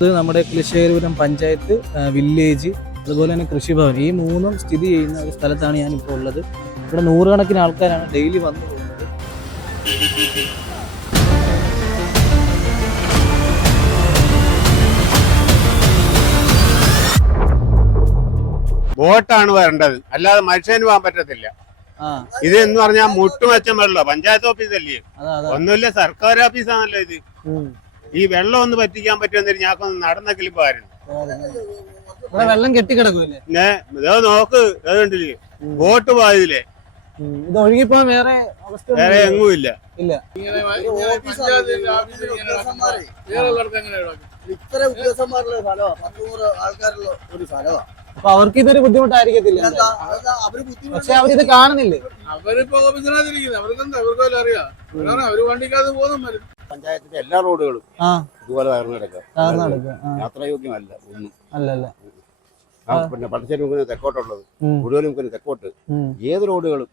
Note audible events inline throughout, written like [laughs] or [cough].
ഇത് നമ്മുടെ കിളിശ്ശേരിപുരം പഞ്ചായത്ത് വില്ലേജ് അതുപോലെ തന്നെ കൃഷിഭവൻ. ഈ മൂന്നും സ്ഥിതി ചെയ്യുന്ന ഒരു സ്ഥലത്താണ് ഞാനിപ്പോൾ ഉള്ളത്. ഇവിടെ നൂറുകണക്കിന് ആൾക്കാരാണ് ഡെയിലി വന്നു പോകുന്നത്. ബോട്ടാണ് വരേണ്ടത്. അല്ലാതെ മനുഷ്യന് പോകാൻ പറ്റത്തില്ല. ഇത് എന്ന് പറഞ്ഞാൽ മുട്ടുമച്ചം വെള്ളം പഞ്ചായത്ത് ഓഫീസല്ലേ? ഒന്നുമില്ല സർക്കാർ ഓഫീസാണല്ലോ ഇത്. ഈ വെള്ളം ഒന്ന് പറ്റിക്കാൻ പറ്റുമെന്നൊരു ഞാക്കൊന്ന് നടന്ന കിളിപ്പായിരുന്നു വെള്ളം കെട്ടിക്കിടക്കൂലേ ഇതോ നോക്ക് അത് കണ്ടില്ലേ? ബോട്ട് പോയതില്ലേ. ഇത് ഒഴുകിപ്പോവാൻ വേറെ വേറെ എങ്ങും ഇല്ല. ഇല്ല. ഇത്ര ഉദ്യോഗസ്ഥന്മാരുള്ള സ്ഥലമാണ് പത്ത് നൂറ് ആൾക്കാരുള്ള ഒരു സ്ഥലമാ അപ്പൊ അവർക്ക് ഇതൊരു ബുദ്ധിമുട്ടായിരിക്കത്തില്ല. പക്ഷെ അവരിത് കാണുന്നില്ലേ? അവരിപ്പോ അവർക്കെന്താ? അവർക്ക് വല്ല അറിയാം. അവർ വണ്ടിക്കകത്ത് പോകുന്ന പഞ്ചായത്തിന്റെ എല്ലാ റോഡുകളും ഇതുപോലെ തകർന്നു കിടക്കുക. യാത്രായോഗ്യമല്ല ഒന്നും. അല്ലല്ല. പിന്നെ പട്ടശ്ശേരി മുക്കിന് തെക്കോട്ടുള്ളത്. മുഴുവനും മുക്കിന് തെക്കോട്ട്. ഏത് റോഡുകളും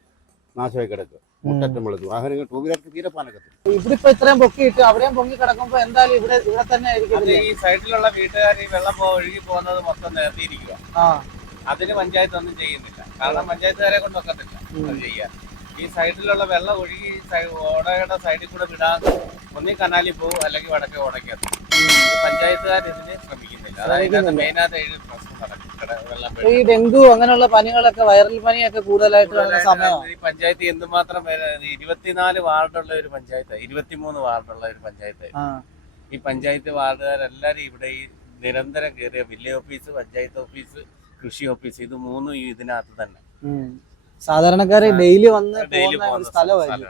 നാശമായി കിടക്കുക. മുട്ടറ്റം വെള്ളത്തിൽ വാഹനങ്ങൾ ടൂ വീലർക്ക് തീരെ പാനക്കത്തിൽ ഇവിടെ ഇപ്പൊ ഇത്രയും പൊക്കിയിട്ട് അവിടെയും പൊങ്ങി കിടക്കുമ്പോ എന്തായാലും ഇവിടെ ഇവിടെ തന്നെ ആയിരിക്കും ഈ സൈഡിലുള്ള വീട്ടുകാർ ഈ വെള്ളം ഒഴുകി പോകുന്നത് മൊത്തം നിർത്തിയിരിക്കുക ആ. അതിന് പഞ്ചായത്ത് ഒന്നും ചെയ്യുന്നില്ല. കാരണം പഞ്ചായത്തുകാരെ കൊണ്ട് ഒക്കത്തില്ല അത് ചെയ്യാൻ. ഈ സൈഡിലുള്ള വെള്ളം ഒഴുകി ഓടയുടെ സൈഡിൽ കൂടെ വിടാൻ ഒന്നീ കനാലിൽ പോകും അല്ലെങ്കിൽ വടക്കേ ഓടയ്ക്കത്ത് പഞ്ചായത്തുകാർ ഇതിന് മെയിനായിട്ട് ഈ ഈ ഡെങ്കു അങ്ങനെയുള്ള പനികളൊക്കെ വൈറൽ പനിയൊക്കെ കൂടുതലായിട്ട് വരുന്ന സമയമാണ്? ഈ പഞ്ചായത്ത് എന്തുമാത്രം ഇരുപത്തിനാല് വാർഡുള്ള ഒരു പഞ്ചായത്ത് ഇരുപത്തിമൂന്ന് വാർഡുള്ള ഒരു പഞ്ചായത്ത് ഈ പഞ്ചായത്ത് വാർഡുകാരെല്ലാരും ഇവിടെ ഈ നിരന്തരം കയറിയ വില്ലേജ് ഓഫീസ് പഞ്ചായത്ത് ഓഫീസ് കൃഷി ഓഫീസ് ഇത് മൂന്നും ഇതിനകത്ത് തന്നെ. സാധാരണക്കാരെ ഡെയിലി വന്ന് ഡെയിലി പോകുന്ന സ്ഥലമായിരുന്നു.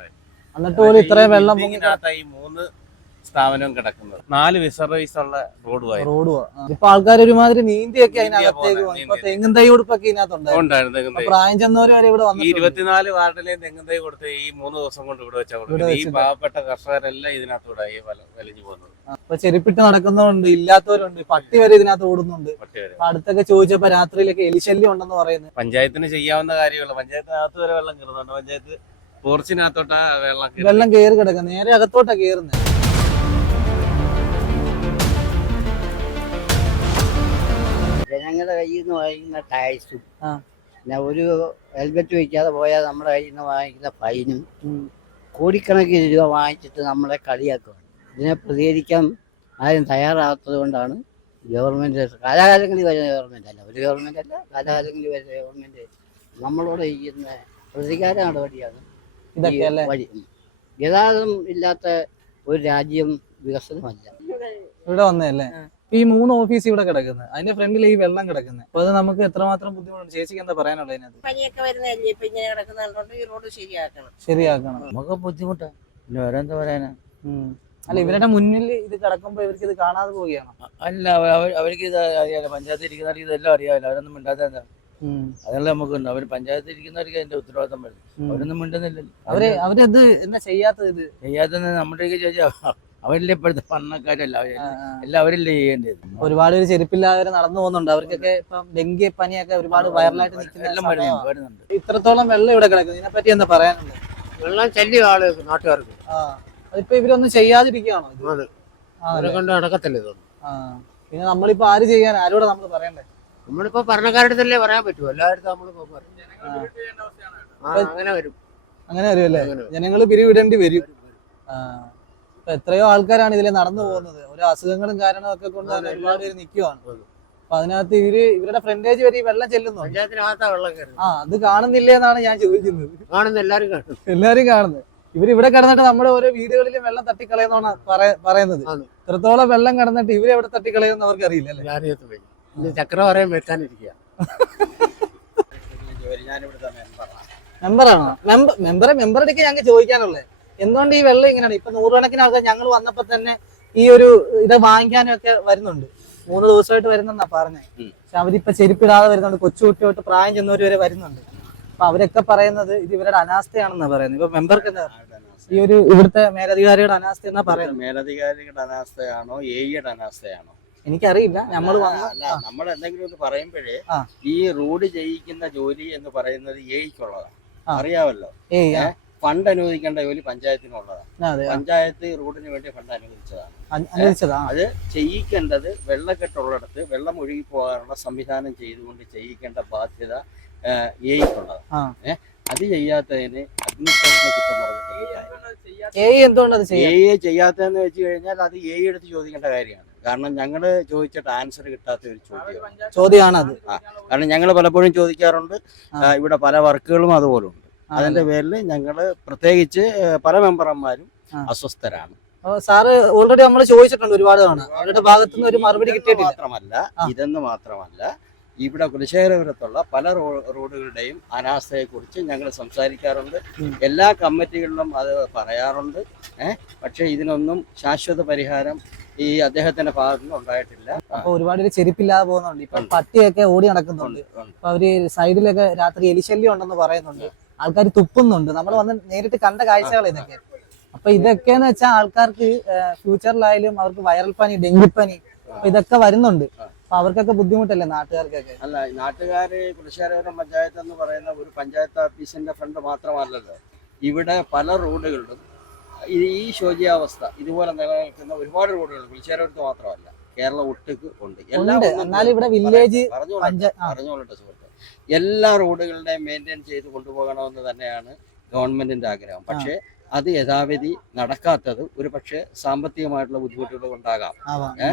എന്നിട്ട് പോലും ഇത്രയും വെള്ളം ഈ മൂന്ന് സ്ഥാപനവും കിടക്കുന്നത്. നാല് വിസർവീസ് ഉള്ള റോഡുമായി റോഡ് ഇപ്പൊ ആൾക്കാർ ഒരുമാതിരി നീന്തിയൊക്കെ നീന്തിയാ അതിനകത്തേക്ക് പോകും ഇപ്പൊ. തെങ്ങും തൈ കൊടുപ്പൊക്കെ ഇതിനകത്തുണ്ടായിരുന്നു ഉണ്ടായിരുന്നു അപ്പൊ തെങ്ങും പ്രായം ചെന്നവര് വരെ ഇവിടെ ഈ ഇരുപത്തിനാല് വാർഡിലെയും തെങ്ങും തൈ കൊടുത്ത് ഈ മൂന്ന് ദിവസം കൊണ്ട് ഇവിടെ വെച്ചാൽ കൊടുക്കുന്നത്. ഈ. പാവപ്പെട്ട കർഷകരെല്ലാം ഇതിനകത്തൂടെ ഈ വല- വലിഞ്ഞു പോകുന്നത്. ഇപ്പൊ ചെരുപ്പിട്ട് നടക്കുന്നവരുണ്ട് ഇല്ലാത്തവരുണ്ട് പട്ടി വരെ ഇതിനകത്ത് ഓടുന്നുണ്ട്. അടുത്തൊക്കെ ചോദിച്ചപ്പോ രാത്രിയിലൊക്കെ എലിശല്യം ഉണ്ടെന്ന് പറയുന്നത്. പഞ്ചായത്തിന് ചെയ്യാവുന്ന കാര്യമല്ല. പഞ്ചായത്തിനകത്ത് വരെ വെള്ളം കയറുന്നുണ്ട്. പഞ്ചായത്ത് പോർച്ചിനകത്തോട്ടാ വെള്ളം കയറുന്നത്. വെള്ളം കയറി കിടക്കുക നേരെ അകത്തോട്ടാ കയറുന്നത് ജനങ്ങളുടെ കയ്യിൽ നിന്ന് വാങ്ങിക്കുന്ന ടാക്സും ആ. പിന്നെ ഒരു ഹെൽമെറ്റ് വയ്ക്കാതെ പോയാൽ നമ്മുടെ കയ്യിൽ നിന്ന് വാങ്ങിക്കുന്ന ഫൈനും. കോടിക്കണക്കിന് രൂപ വാങ്ങിച്ചിട്ട് നമ്മളെ കളിയാക്കുകയാണ് ഇതിനെ പ്രതികരിക്കാൻ ആരും തയ്യാറാകാത്തത് കൊണ്ടാണ് ഗവൺമെന്റ് കാലാകാലങ്ങളിൽ വരുന്ന ഗവൺമെന്റ് അല്ല. ഒരു ഗവൺമെന്റ് അല്ല കാലാകാലങ്ങളിൽ വരുന്ന ഗവൺമെന്റ് നമ്മളോട് ചെയ്യുന്ന പ്രതികാര നടപടിയാണ് ഇതൊക്കെ അല്ലേ വഴി. ഗതാഗതം ഇല്ലാത്ത ഒരു രാജ്യം വികസനമല്ല. ഇവിടെ വന്നതല്ലേ? ഈ മൂന്ന് ഓഫീസ് ഇവിടെ കിടക്കുന്നത് അതിന്റെ ഫ്രണ്ടിൽ ഈ വെള്ളം കിടക്കുന്നത് അപ്പൊ അത് നമുക്ക് എത്രമാത്രം ബുദ്ധിമുട്ടുണ്ട്? ചേച്ചിക്ക് എന്താ പറയാനുള്ളത് അതിനകത്ത് പനിയൊക്കെ വരുന്നതല്ലേ? ഇപ്പൊ ഇങ്ങനെ ഈ റോഡ് ശരിയാക്കണം. ശരിയാക്കണം. നമുക്ക് ബുദ്ധിമുട്ടാണ് പിന്നെ പറയാനാ? അല്ല ഇവരുടെ മുന്നിൽ ഇത് കിടക്കുമ്പോ ഇവർക്ക് ഇത് കാണാതെ പോവുകയാണ്? അല്ല അവ- അവർക്ക് ഇത് അറിയാലോ. പഞ്ചായത്തിൽ ഇരിക്കുന്നവർക്ക് ഇതെല്ലാം അറിയാമല്ലോ അവരൊന്നും മിണ്ടാത്ത എന്താ? അതല്ല നമുക്കുണ്ട്. അവർ പഞ്ചായത്തിൽ ഇരിക്കുന്നവർക്ക് അതിന്റെ ഉത്തരവാദിത്തം വരും. അവരൊന്നും മിണ്ടുന്നില്ലല്ലോ. അവർ അവരത് എന്താ ചെയ്യാത്തത് ഇത്? ചെയ്യാത്ത നമ്മുടെ ചോദിച്ചാൽ അവരിലെ ഇപ്പോഴത്തെ പണ്ണക്കാരല്ല എല്ലാവരല്ലേ ആ, ആ. എല്ലാം അവരല്ലേ ചെയ്യേണ്ടത്? ഒരുപാട് ഒരു ചെരുപ്പില്ലാതെ നടന്നു പോകുന്നുണ്ട്. അവർക്കൊക്കെ ഇപ്പം ഡെങ്കി പനിയൊക്കെ ഒരുപാട് വൈറലായിട്ട് നിൽക്കുന്ന എല്ലാം വരുന്നുണ്ട് വരുന്നുണ്ട്. ഇത്രത്തോളം വെള്ളം ഇവിടെ കിടക്കുന്നത് ഇതിനെപ്പറ്റി എന്താ പറയാനുള്ളത്? വെള്ളം ശല്യം ആൾ നാട്ടുകാർക്ക്. ഇപ്പൊ ഇവരൊന്നും ചെയ്യാതിരിക്കുകയാണോ? കൊണ്ട് നടക്കത്തില്ല ഇതൊന്നും. ആ. പിന്നെ നമ്മളിപ്പോ ആര് ചെയ്യാൻ ആരോട് നമ്മൾ പറയണ്ടേ? നമ്മളിപ്പോ ഭരണക്കാരുടെ തന്നെ പറയാൻ പറ്റുമോ എല്ലായിടത്തും നമ്മളിപ്പോ അങ്ങനെ വരും. അങ്ങനെ വരുമല്ലേ ജനങ്ങൾ ജനങ്ങൾ പിരിവിടേണ്ടി വരും. ആ. എത്രയോ ആൾക്കാരാണ് ഇതിലെ നടന്നു പോകുന്നത്. ഓരോ അസുഖങ്ങളും കാരണമൊക്കെ കൊണ്ട് ഒരുപാട് പേര് നിൽക്കുവാണ് അപ്പൊ അതിനകത്ത് ഇവർ ഇവരുടെ ഫ്രണ്ടേജ് വരെ ഈ വെള്ളം ചെല്ലുന്നു ആ അത് കാണുന്നില്ലേ എന്നാണ് ഞാൻ ചോദിക്കുന്നത്. കാണുന്ന എല്ലാരും കാണുന്നു. എല്ലാരും കാണുന്നത്. ഇവർ ഇവിടെ കിടന്നിട്ട് നമ്മുടെ ഓരോ വീടുകളിലും വെള്ളം തട്ടിക്കളയുന്നതാണ് പറയ- പറയുന്നത്. ഇത്രത്തോളം വെള്ളം കിടന്നിട്ട് ഇവർ എവിടെ തട്ടിക്കളയുമെന്ന് അവർക്ക് അറിയില്ല ചക്രവാറയും വെച്ചാനിരിക്കുക [laughs] മെമ്പറാണോ? മെമ്പർ മെമ്പറെ മെമ്പറുടെ ഞങ്ങൾക്ക് ചോദിക്കാനുള്ളത് എന്തുകൊണ്ട് ഈ വെള്ളം ഇങ്ങനെയാണ്? ഇപ്പൊ നൂറുകണക്കിന് ആൾക്കാർ ഞങ്ങൾ വന്നപ്പോ തന്നെ ഈ ഒരു ഇത് വാങ്ങിക്കാനും ഒക്കെ വരുന്നുണ്ട്. മൂന്ന് ദിവസമായിട്ട് വരുന്നെന്നാ പറഞ്ഞത് പക്ഷെ അവരിപ്പൊ ചെരുപ്പിടാതെ വരുന്നുണ്ട്. കൊച്ചുകുട്ടി തൊട്ട് പ്രായം ചെന്നവർ വരെ വരുന്നുണ്ട്. അപ്പൊ അവരൊക്കെ പറയുന്നത് ഇത് ഇവരുടെ അനാസ്ഥയാണെന്നാ പറയുന്നത്. ഇപ്പൊ മെമ്പർക്ക് എന്താ ഈ ഒരു ഇവിടുത്തെ മേലധികാരിയുടെ അനാസ്ഥ എന്നാ പറയുന്നത്? മേലധികാരിയുടെ അനാസ്ഥയാണോ എയുടെ അനാസ്ഥയാണോ? എനിക്കറിയില്ല. നമ്മൾ അല്ല നമ്മൾ എന്തെങ്കിലും ഒന്ന് പറയുമ്പോഴേ ഈ റോഡ് ചെയ്യിക്കുന്ന ജോലി എന്ന് പറയുന്നത് എയ്ക്കുള്ളതാണ് അറിയാവല്ലോ. അറിയാമല്ലോ ഫണ്ട് അനുവദിക്കേണ്ട ജോലി പഞ്ചായത്തിനുള്ളതാണ്. പഞ്ചായത്ത് റോഡിന് വേണ്ടി ഫണ്ട് അനുവദിച്ചതാണ്. അത് ചെയ്യിക്കേണ്ടത് വെള്ളക്കെട്ടുള്ളിടത്ത് വെള്ളം ഒഴുകി പോകാനുള്ള സംവിധാനം ചെയ്തുകൊണ്ട് ചെയ്യിക്കേണ്ട ബാധ്യത എയ്ക്കുള്ളതാണ് അത് ചെയ്യാത്തതിന് അഡ്മിനിസ്ട്രേഷനെ കുറ്റം പറഞ്ഞിട്ട് എ ചെയ്യാത്തതെന്ന് വെച്ച് കഴിഞ്ഞാൽ അത് എ എടുത്ത് ചോദിക്കേണ്ട കാര്യമാണ്. കാരണം ഞങ്ങൾ ചോദിച്ചിട്ട് ആൻസർ കിട്ടാത്ത ഒരു ചോദ്യമാണ്. ചോദ്യമാണ് അത് കാരണം ഞങ്ങൾ പലപ്പോഴും ചോദിക്കാറുണ്ട്. ഇവിടെ പല വർക്കുകളും അതുപോലെ ഉണ്ട് അതിന്റെ പേരിൽ ഞങ്ങൾ പ്രത്യേകിച്ച് പല മെമ്പർമാരും അസ്വസ്ഥരാണ്. സാറ് ഓൾറെഡി നമ്മൾ ചോദിച്ചിട്ടുണ്ട് ഒരുപാട് തവണ. അവരുടെ ഭാഗത്തു നിന്ന് ഒരു മറുപടി കിട്ടിയിട്ടില്ല. മാത്രമല്ല. ഇതെന്ന് മാത്രമല്ല ഇവിടെ കുലശേഖരപുരത്തുള്ള പല റോഡുകളുടെയും അനാസ്ഥയെ കുറിച്ച് ഞങ്ങൾ സംസാരിക്കാറുണ്ട് എല്ലാ കമ്മിറ്റികളിലും അത് പറയാറുണ്ട്. ഏഹ് പക്ഷെ ഇതിനൊന്നും ശാശ്വത പരിഹാരം ഈ അദ്ദേഹത്തിന്റെ ഭാഗത്തു നിന്ന് ഉണ്ടായിട്ടില്ല അപ്പൊ ഒരുപാട് ചെരുപ്പില്ലാതെ പോകുന്നുണ്ട്. ഇപ്പൊ പട്ടിയൊക്കെ ഓടി നടക്കുന്നുണ്ട്. അപ്പൊ അവർ സൈഡിലൊക്കെ രാത്രി എലിശല്യം ഉണ്ടെന്ന് പറയുന്നുണ്ട്. ആൾക്കാർ തുപ്പുന്നുണ്ട്. നമ്മൾ വന്ന് നേരിട്ട് കണ്ട കാഴ്ചകൾ ഇതൊക്കെ. അപ്പൊ ഇതൊക്കെയെന്ന് വെച്ചാൽ ആൾക്കാർക്ക് ഫ്യൂച്ചറിലായാലും അവർക്ക് വൈറൽ പനി ഡെങ്കിപ്പനി അപ്പൊ ഇതൊക്കെ വരുന്നുണ്ട്. അപ്പൊ അവർക്കൊക്കെ ബുദ്ധിമുട്ടല്ലേ നാട്ടുകാർക്കൊക്കെ? അല്ല നാട്ടുകാര് കൃഷിയാരോഗ്യ പഞ്ചായത്ത് എന്ന് പറയുന്ന ഒരു പഞ്ചായത്ത് ഓഫീസിന്റെ ഫ്രണ്ട് മാത്രമല്ലല്ലോ. ഇവിടെ പല റോഡുകളിലും ഈ ശോചിയാവസ്ഥ ഇതുപോലെ നിലനിൽക്കുന്ന ഒരുപാട് റോഡുകൾ കൃഷിയാരോഗ്യത്ത് മാത്രമല്ല. കേരള ഒട്ടുക്ക് ഉണ്ട്. എല്ലാം. എന്നാലും ഇവിടെ വില്ലേജ് പറഞ്ഞോളട്ടെ സുഹൃത്ത് എല്ലാ റോഡുകളുടെയും മെയിന്റെയിൻ ചെയ്ത് കൊണ്ടുപോകണമെന്ന് തന്നെയാണ് ഗവൺമെന്റിന്റെ ആഗ്രഹം. പക്ഷേ അത് യഥാവിധി നടക്കാത്തത് ഒരു പക്ഷേ സാമ്പത്തികമായിട്ടുള്ള ബുദ്ധിമുട്ടുകൾ ഏ?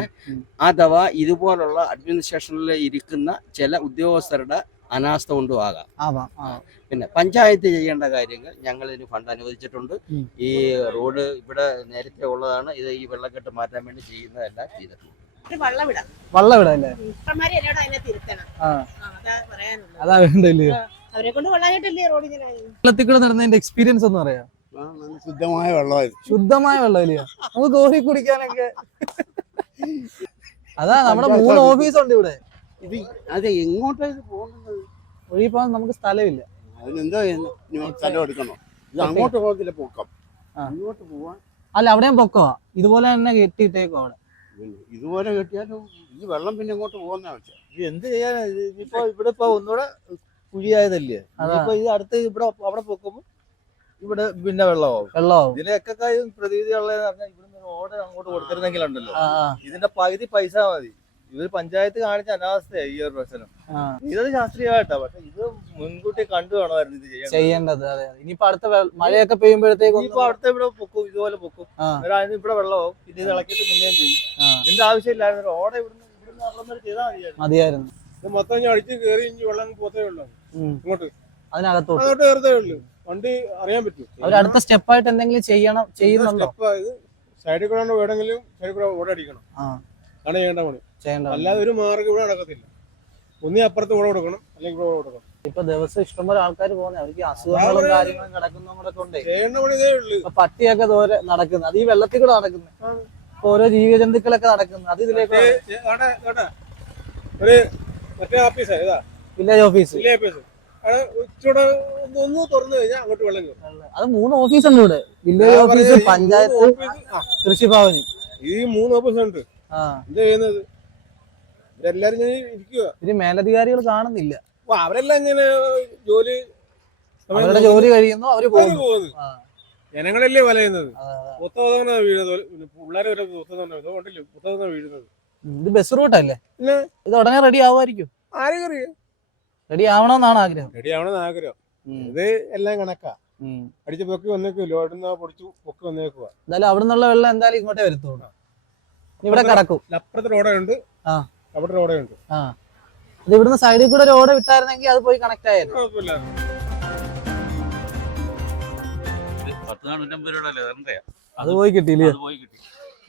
അഥവാ ഇതുപോലുള്ള അഡ്മിനിസ്ട്രേഷനിൽ ഇരിക്കുന്ന ചില ഉദ്യോഗസ്ഥരുടെ അനാസ്ഥ കൊണ്ടും ആകാം. ആവാം ആവാം. പിന്നെ പഞ്ചായത്ത് ചെയ്യേണ്ട കാര്യങ്ങൾ ഞങ്ങൾ ഇതിന് ഫണ്ട് അനുവദിച്ചിട്ടുണ്ട്. ഈ റോഡ് ഇവിടെ നേരത്തെ ഉള്ളതാണ്. ഇത് ഈ വെള്ളക്കെട്ട് മാറ്റാൻ വേണ്ടി ചെയ്യുന്നതെല്ലാം ചെയ്തിട്ടുണ്ട്. വള്ളം വിടല്ലേ അതാ വേണ്ടല്ലേ? വെള്ളത്തിൽ കൂടെ നടന്നതിന്റെ എക്സ്പീരിയൻസ് ഒന്നും അറിയാം ശുദ്ധമായ വെള്ളമായിരുന്നു ശുദ്ധമായ വെള്ളം നമുക്ക് കോരി കുടിക്കാനൊക്കെ. അതാ നമ്മുടെ മൂന്ന് ഓഫീസ് ഉണ്ട് ഇവിടെ. ഇത് അത് എങ്ങോട്ടാ ഇത് പോകുന്നത് പോകാൻ നമുക്ക് സ്ഥലമില്ല. അതിനെന്താ ചെയ്യുന്നത്? ഇനി സ്ഥലം എടുക്കണോ? ഇത് അങ്ങോട്ട് പോകത്തില്ല പൊക്കം. അങ്ങോട്ട് പോവാൻ അല്ല അവിടെയും പൊക്കവാ. ഇതുപോലെ തന്നെ കെട്ടിയിട്ടേക്കോ അവിടെ. പിന്നെ ഇതുപോലെ കെട്ടിയാലും ഈ വെള്ളം പിന്നെ ഇങ്ങോട്ട് പോകുന്ന ആവശ്യം. ഇത് എന്ത് ചെയ്യാനാ? ഇനിയിപ്പോ ഇവിടെ ഇപ്പൊ ഒന്നുകൂടെ കുഴിയായതല്ലേ? അപ്പൊ ഇത് അടുത്ത് ഇവിടെ അവിടെ പൊക്കുമ്പോ ഇവിടെ പിന്നെ വെള്ളമാവും. വെള്ളമാവും. ഇതിനൊക്കെ കാര്യം പ്രതിവിധി ഉള്ളതെന്ന് പറഞ്ഞാൽ ഇവിടുന്ന് ഓടെ ഓർഡർ അങ്ങോട്ട് കൊടുത്തിരുന്നെങ്കിലുണ്ടല്ലോ. ഇതിന്റെ പകുതി പൈസ മതി. ഇവർ പഞ്ചായത്ത് കാണിച്ച അനാവസ്ഥയായി ഈ ഒരു പ്രശ്നം. ഇതൊരു ഇതത് ശാസ്ത്രീയമായിട്ടാ പക്ഷെ ഇത് മുൻകൂട്ടി കണ്ടു വേണമായിരുന്നു ഇത് ചെയ്യാൻ ചെയ്യേണ്ടത് അതെ. ഇനിയിപ്പോ അടുത്ത വെ- മഴയൊക്കെ പെയ്യുമ്പോഴത്തേക്കും ഇനിയിപ്പോ അടുത്ത ഇവിടെ പൊക്കും ഇതുപോലെ പൊക്കും. ആ. അന്നേരം അതിന് ഇവിടെ വെള്ളമാവും പിന്നെ ഇത് ഇളക്കിയിട്ട് പിന്നെയും ചെയ്യും. ആ. ഇതിന്റെ ആവശ്യമില്ലായിരുന്നു. ഓടെ ഇവിടുന്ന് ഇവിടുന്ന് അവിടെ ചെയ്താൽ മതിയായിരുന്നു. മതിയായിരുന്നു. ഇത് മൊത്തം ഞാൻ അടിച്ച് കയറി ഇഞ്ചി വെള്ളം പോത്തേ ഉള്ളൂ. ഉം. ഇങ്ങോട്ട്. അതിനകത്തോട്ട്. അങ്ങോട്ട് കയറത്തേ ഉള്ളൂ. വണ്ടി അറിയാൻ പറ്റും. അവർ അടുത്ത സ്റ്റെപ്പായിട്ട് എന്തെങ്കിലും ചെയ്യണം ചെയ്യുന്നുണ്ടോ? സ്റ്റെപ്പ്. ഇത് സൈഡിൽ കൂടെ വേണമെങ്കിലും സൈഡിൽ കൂടെ ഓടടിക്കണം അടിക്കണം. ആ. ആണ് ചെയ്യേണ്ട പണി. ചെയ്യേണ്ട അല്ലാതെ ഒരു മാർഗം ഇവിടെ നടക്കത്തില്ല. ഒന്നി അപ്പുറത്ത് കൂടെ കൊടുക്കണം അല്ലെങ്കിൽ ഇവിടെ കൊടുക്കണം. ഇപ്പൊ ദിവസം ഇഷ്ടംപോലെ ആൾക്കാർ പോകുന്നത് അവർക്ക് അസുഖങ്ങളും. കാര്യങ്ങളും കിടക്കുന്നതും കൂടെ കൊണ്ടേ ചെയ്യേണ്ട പണി ഇതേ ഉള്ളൂ. ഇപ്പൊ പട്ടിയൊക്കെ ദൂരെ നടക്കുന്നത് അത് ഈ വെള്ളത്തിൽ കൂടെ നടക്കുന്നു. ഇപ്പൊ ഓരോ ജീവജന്തുക്കളൊക്കെ നടക്കുന്നത് അത് ഇതിലേക്ക്. ഒരു മറ്റേ ഇതാ. വില്ലേജ് ഓഫീസ് വില്ലേജ് ഓഫീസ് ഇച്ചിരി ഒന്ന് തുറന്നു കഴിഞ്ഞാൽ അങ്ങോട്ട് വെള്ളം കയറും അത് മൂന്ന് ഓഫീസ് ഉണ്ട് ഇവിടെ. വില്ലേജ് ഓഫീസ് പഞ്ചായത്ത് ഓഫീസ് കൃഷിഭവന്. ഈ മൂന്ന് ഓഫീസ് ഉണ്ട്. എന്താ ചെയ്യുന്നത്? ഇവരെല്ലാരും ഇങ്ങനെ ഇരിക്കുക ഇത് മേലധികാരികൾ കാണുന്നില്ല. അപ്പൊ അവരെല്ലാം ഇങ്ങനെ ജോലി അവരുടെ ജോലി കഴിയുന്നു അവർ പോകുന്നു. പോകുന്നു. ആ, ജനങ്ങളല്ലേ വലയുന്നത്? അതെ, അതെ. പുത്തകം വീഴുന്നത് പിള്ളേരെ വരെ പുത്തകം കണ്ടില്ലേ? പുത്തകം വീഴുന്നത്. ഇത് ബസ് റൂട്ടല്ലേ ഇത് ഉടനെ റെഡി ആവുമായിരിക്കും. ആരും അറിയാം റെഡി ആവണമെന്നാണ് ആഗ്രഹം. റെഡി ആവണമെന്ന് ആഗ്രഹം. ഇത് എല്ലാം കണക്കാ. അടിച്ച് പൊക്കി വന്നേക്കുമല്ലോ ലോഡിന്ന് പൊടിച്ചു പൊക്കി വന്നേക്കുക എന്തായാലും അവിടെ നിന്നുള്ള വെള്ളം എന്തായാലും ഇങ്ങോട്ടേ വരത്തുള്ളൂ. ഇവിടെ കടക്കും. അപ്പുറത്തെ റോഡുണ്ട്. ആ. അവിടെ റോഡുണ്ട്. ആ. ഇത് ഇവിടുന്ന് സൈഡിൽ കൂടെ ഒരു ഓടെ വിട്ടായിരുന്നെങ്കിൽ അത് പോയി കണക്ട് ആയിരുന്നു അത് പോയി കിട്ടിയില്ലേ? അത് പോയി കിട്ടി.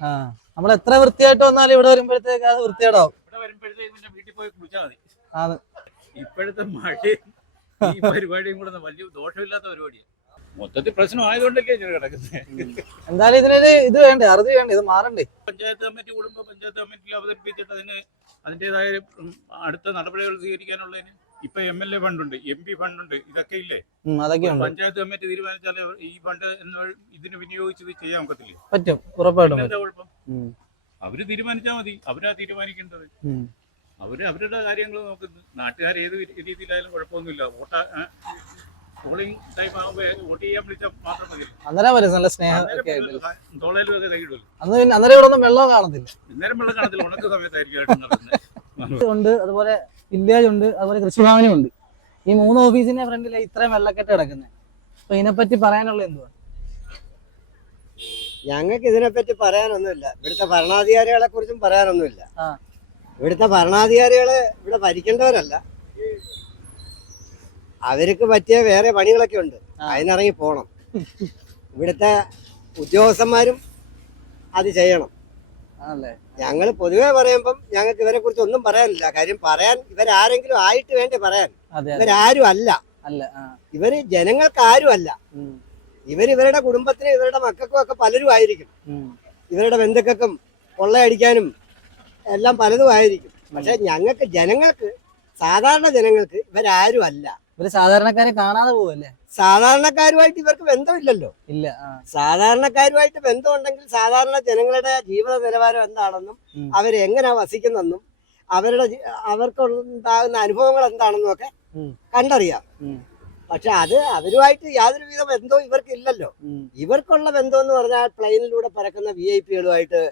ആ. നമ്മൾ എത്ര വൃത്തിയായിട്ട് വന്നാലും ഇവിടെ വരുമ്പോഴത്തേക്ക് അത് വൃത്തിയേടാവും. ഇപ്പോഴത്തെ മഴയും ഈ പരിപാടിയും കൂടെ വലിയ ദോഷമില്ലാത്ത പരിപാടിയാണ് മൊത്തത്തിൽ പ്രശ്നം ആയതുകൊണ്ടല്ലേ ഇങ്ങനെ കിടക്കുന്നത് എന്തായാലും ഇതിനൊരു ഇത് വേണ്ടേ? അറുതി വേണ്ടേ? ഇത് മാറണ്ടേ? പഞ്ചായത്ത് കമ്മിറ്റി കൂടുമ്പോൾ പഞ്ചായത്ത് കമ്മിറ്റിയിൽ അവതരിപ്പിച്ചിട്ട് അതിന് അതിന്റെതായ അടുത്ത നടപടികൾ സ്വീകരിക്കാനുള്ളതിന് ഇപ്പൊ എം എൽ എ ഫണ്ടുണ്ട് എം പി ഫണ്ടുണ്ട് ഇതൊക്കെ ഇല്ലേ? പഞ്ചായത്ത് കമ്മിറ്റി തീരുമാനിച്ചാൽ ഈ ഫണ്ട് ഇതിന് വിനിയോഗിച്ചത് ചെയ്യാൻ പറ്റത്തില്ലേ? പറ്റും ഉറപ്പായിട്ടും കുഴപ്പം? അവർ തീരുമാനിച്ചാൽ മതി അവരാ തീരുമാനിക്കേണ്ടത്. അവർ അവരുടെ കാര്യങ്ങൾ നോക്കുന്നത് നാട്ടുകാർ ഏത് രീതിയിലായാലും കുഴപ്പമൊന്നുമില്ല. വോട്ട അന്നേരം വരും നല്ല സ്നേഹം ഒക്കെ ആയിട്ട്. അന്ന് പിന്നെ അന്നേരം ഇവിടെ ഒന്നും വെള്ളം കാണത്തില്ല. ഉണ്ട് അതുപോലെ വില്ലേജ് ഉണ്ട് അതുപോലെ കൃഷിഭവനും ഉണ്ട്. ഈ മൂന്ന് ഓഫീസിന്റെ ഫ്രണ്ടിൽ ഇത്രയും വെള്ളക്കെട്ട് കിടക്കുന്നത് അപ്പൊ ഇതിനെപ്പറ്റി പറയാനുള്ള എന്തുവാ? ഞങ്ങൾക്ക് ഇതിനെപ്പറ്റി പറയാനൊന്നുമില്ല. ഇവിടുത്തെ ഭരണാധികാരികളെ കുറിച്ചും പറയാനൊന്നുമില്ല. ആ. ഇവിടുത്തെ ഭരണാധികാരികൾ ഇവിടെ ഭരിക്കേണ്ടവരല്ല. അവർക്ക് പറ്റിയ വേറെ പണികളൊക്കെ ഉണ്ട്. അതിനിറങ്ങി പോണം. ഇവിടുത്തെ ഉദ്യോഗസ്ഥന്മാരും അത് ചെയ്യണം. ഞങ്ങൾ പൊതുവെ പറയുമ്പം ഞങ്ങൾക്ക് ഇവരെ കുറിച്ച് ഒന്നും പറയാനില്ല. കാര്യം പറയാൻ ഇവരാരെങ്കിലും ആയിട്ട് വേണ്ടി പറയാൻ. ഇവരാരും അല്ല. ഇവർ ജനങ്ങൾക്ക് ആരും അല്ല. ഇവരിവരുടെ കുടുംബത്തിന് ഇവരുടെ മക്കൾക്കും ഒക്കെ പലരും ആയിരിക്കും. ഇവരുടെ ബന്ധുക്കൾക്കും കൊള്ളയടിക്കാനും എല്ലാം പലതും ആയിരിക്കും. പക്ഷെ ഞങ്ങൾക്ക് ജനങ്ങൾക്ക് സാധാരണ ജനങ്ങൾക്ക് ഇവരാരും അല്ല. ഇവർ സാധാരണക്കാരെ കാണാതെ പോവല്ലേ? സാധാരണക്കാരുമായിട്ട് ഇവർക്ക് ബന്ധമില്ലല്ലോ. ഇല്ല സാധാരണക്കാരുമായിട്ട് ബന്ധമുണ്ടെങ്കിൽ സാധാരണ ജനങ്ങളുടെ ജീവിത നിലവാരം എന്താണെന്നും. അവർ വസിക്കുന്നെന്നും അവരുടെ അവർക്കുണ്ടാകുന്ന അനുഭവങ്ങൾ എന്താണെന്നും ഒക്കെ. കണ്ടറിയാം. പക്ഷെ അത് അവരുമായിട്ട് യാതൊരു വിധ ബന്ധവും ഇവർക്ക് ഇല്ലല്ലോ ഇവർക്കുള്ള ബന്ധം എന്ന് പറഞ്ഞാൽ പ്ലെയിനിലൂടെ പറക്കുന്ന വി ഐ പികളുമായിട്ട്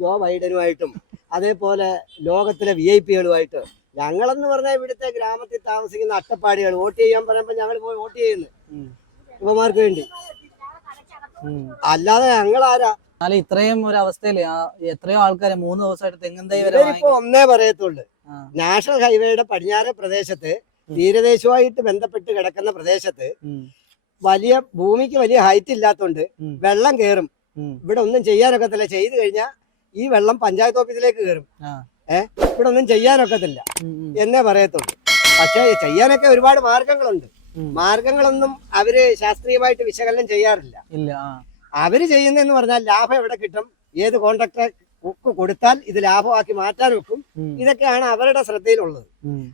ജോ ബൈഡനുമായിട്ടും അതേപോലെ ലോകത്തിലെ വി ഐ പികളുമായിട്ട് ഞങ്ങളെന്ന് പറഞ്ഞാൽ ഇവിടുത്തെ ഗ്രാമത്തിൽ താമസിക്കുന്ന അട്ടപ്പാടികൾ. വോട്ട് ചെയ്യാൻ പറയുമ്പോൾ ഞങ്ങൾ പോയി വോട്ട് ചെയ്യുന്നു. ഇവമാർക്ക് വേണ്ടി. അല്ലാതെ ഞങ്ങൾ ആരാ എന്നാലും ഇത്രയും ഒരു അവസ്ഥയിൽ എത്രയോ ആൾക്കാരെ മൂന്ന് ദിവസമായിട്ട് തെങ്ങും ഇപ്പൊ വരെ ഒന്നേ പറയത്തുള്ളൂ. നാഷണൽ ഹൈവേയുടെ പടിഞ്ഞാറ് പ്രദേശത്ത് തീരദേശവുമായിട്ട് ബന്ധപ്പെട്ട് കിടക്കുന്ന പ്രദേശത്ത് വലിയ ഭൂമിക്ക് വലിയ ഹൈറ്റ് ഇല്ലാത്തോണ്ട് വെള്ളം കയറും ഇവിടെ ഒന്നും ചെയ്യാനൊക്കത്തില്ല. ചെയ്തു കഴിഞ്ഞാൽ ഈ വെള്ളം പഞ്ചായത്ത് ഓഫീസിലേക്ക് കയറും. ഏഹ് ഇവിടെ ഒന്നും ചെയ്യാനൊക്കത്തില്ല എന്നെ പറയത്തുള്ളൂ. പക്ഷേ ചെയ്യാനൊക്കെ ഒരുപാട് മാർഗങ്ങളുണ്ട്. മാർഗങ്ങളൊന്നും അവർ ശാസ്ത്രീയമായിട്ട് വിശകലനം ചെയ്യാറില്ല. അവർ ചെയ്യുന്നതെന്ന് പറഞ്ഞാൽ ലാഭം എവിടെ കിട്ടും? ഏത് കോൺട്രാക്ടറെ കൊടുത്താൽ ഇത് ലാഭമാക്കി മാറ്റാൻ വെക്കും ഇതൊക്കെയാണ് അവരുടെ ശ്രദ്ധയിലുള്ളത്.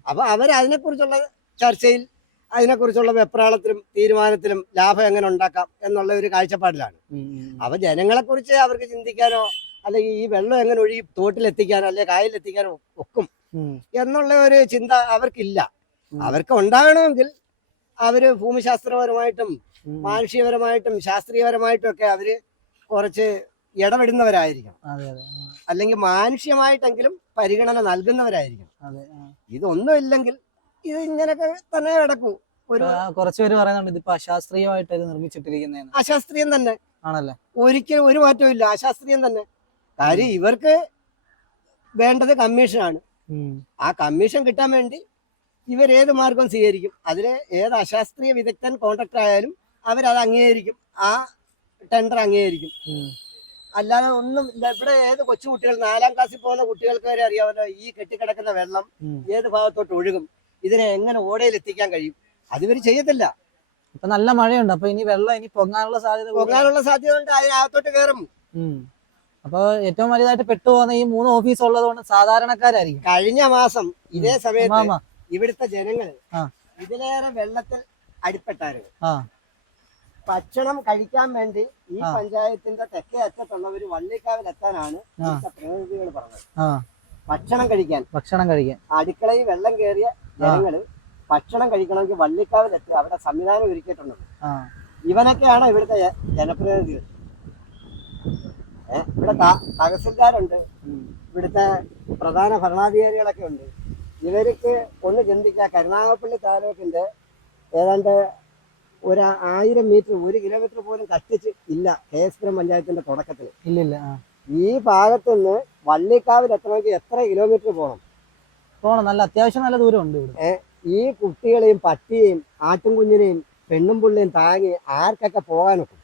അപ്പൊ അവർ അതിനെക്കുറിച്ചുള്ള ചർച്ചയിൽ അതിനെക്കുറിച്ചുള്ള വെപ്രാളത്തിലും തീരുമാനത്തിലും ലാഭം എങ്ങനെ ഉണ്ടാക്കാം എന്നുള്ള ഒരു കാഴ്ചപ്പാടിലാണ്. അപ്പൊ ജനങ്ങളെ കുറിച്ച് അവർക്ക് ചിന്തിക്കാനോ അല്ലെങ്കിൽ ഈ വെള്ളം എങ്ങനെ ഒഴുകി തോട്ടിലെത്തിക്കാനോ അല്ലെങ്കിൽ കായലിലെത്തിക്കാനോ ഒക്കും. എന്നുള്ള ഒരു ചിന്ത അവർക്കില്ല. അവർക്ക് ഉണ്ടാകണമെങ്കിൽ അവർ ഭൂമിശാസ്ത്രപരമായിട്ടും മാനുഷികപരമായിട്ടും ശാസ്ത്രീയപരമായിട്ടും ഒക്കെ അവർ കുറച്ച് ഇടപെടുന്നവരായിരിക്കണം. അതെ അല്ലെങ്കിൽ മാനുഷികമായിട്ടെങ്കിലും പരിഗണന നൽകുന്നവരായിരിക്കും. ഇതൊന്നും ഇല്ലെങ്കിൽ ഇത് ഇങ്ങനെയൊക്കെ തന്നെ കിടക്കൂ. ഒരു കുറച്ചുപേര് കുറച്ച് പേര് പറയുന്നുണ്ട് ഇതിപ്പോ അശാസ്ത്രീയമായിട്ട് നിർമ്മിച്ചിട്ടിരിക്കുന്ന അശാസ്ത്രീയം തന്നെ. ആണല്ലേ? ഒരിക്കലും ഒരു മാറ്റവും ഇല്ല. അശാസ്ത്രീയം തന്നെ. കാര്യം ഇവർക്ക് വേണ്ടത് കമ്മീഷനാണ്. ആ കമ്മീഷൻ കിട്ടാൻ വേണ്ടി ഇവർ ഏത് മാർഗം സ്വീകരിക്കും. അതിൽ ഏത് അശാസ്ത്രീയ വിദഗ്ധൻ കോൺട്രാക്ടർ ആയാലും അവരത് അംഗീകരിക്കും. ആ ടെൻഡർ അംഗീകരിക്കും. അല്ലാതെ ഒന്നും. ഇവിടെ ഏത് കൊച്ചുകുട്ടികൾ നാലാം ക്ലാസ്സിൽ പോകുന്ന കുട്ടികൾക്ക് വരെ അറിയാമല്ലോ ഈ കെട്ടിക്കിടക്കുന്ന വെള്ളം ഏത് ഭാഗത്തോട്ട് ഒഴുകും? ഇതിനെ എങ്ങനെ ഓടയിൽ എത്തിക്കാൻ കഴിയും? അതിവർ ചെയ്യത്തില്ല. ഇപ്പൊ നല്ല മഴയുണ്ട്. അപ്പൊ ഇനി വെള്ളം ഇനി പൊങ്ങാനുള്ള സാധ്യത പൊങ്ങാനുള്ള സാധ്യത ഉണ്ട് അതിനകത്തോട്ട് കയറും. അപ്പൊ ഏറ്റവും വലുതായിട്ട് പെട്ടുപോകുന്ന ഈ മൂന്ന് ഓഫീസ് ഉള്ളത് കൊണ്ട് സാധാരണക്കാരായിരിക്കും. കഴിഞ്ഞ മാസം ഇതേ സമയത്ത് ഇവിടുത്തെ ജനങ്ങൾ. ഇതിലേറെ വെള്ളത്തിൽ അടിപ്പെട്ടായിരുന്നു ആ. ഭക്ഷണം കഴിക്കാൻ വേണ്ടി ഈ പഞ്ചായത്തിന്റെ തെക്കേ എത്താനാണ് ആ. ഇവിടുത്തെ പ്രതിനിധികൾ പറഞ്ഞത്. ഭക്ഷണം കഴിക്കാൻ. ഭക്ഷണം കഴിക്കാൻ. അടുക്കളയിൽ വെള്ളം കയറിയ ജനങ്ങൾ ഭക്ഷണം കഴിക്കണമെങ്കിൽ വള്ളിക്കാവിൽ എത്തി അവിടെ സംവിധാനം ഒരുക്കിയിട്ടുണ്ട്. ഇവനൊക്കെയാണ് ഇവിടുത്തെ ജനപ്രതിനിധികൾ. ഇവിടെ തഹസിൽദാരുണ്ട്. ഇവിടുത്തെ പ്രധാന ഭരണാധികാരികളൊക്കെ ഉണ്ട്. ഇവർക്ക് ഒന്ന് ചിന്തിക്കുക കരുനാഗപ്പള്ളി താലൂക്കിന്റെ ഏതാണ്ട് ഒരു ആയിരം മീറ്റർ ഒരു കിലോമീറ്റർ പോലും കഷ്ടിച്ച് ഇല്ല കെ എസ് പുരം പഞ്ചായത്തിന്റെ തുടക്കത്തിൽ ഇല്ലില്ല ഈ ഭാഗത്തു നിന്ന് വള്ളിക്കാവിൽ എത്തണമെങ്കിൽ എത്ര കിലോമീറ്റർ പോകണം പോകണം നല്ല അത്യാവശ്യം നല്ല ദൂരം ഉണ്ട് ഇവിടെ ഈ കുട്ടികളെയും പട്ടിയെയും ആട്ടുംകുഞ്ഞിനെയും പെണ്ണും പുള്ളിയും താങ്ങി ആർക്കൊക്കെ പോകാനൊക്കും?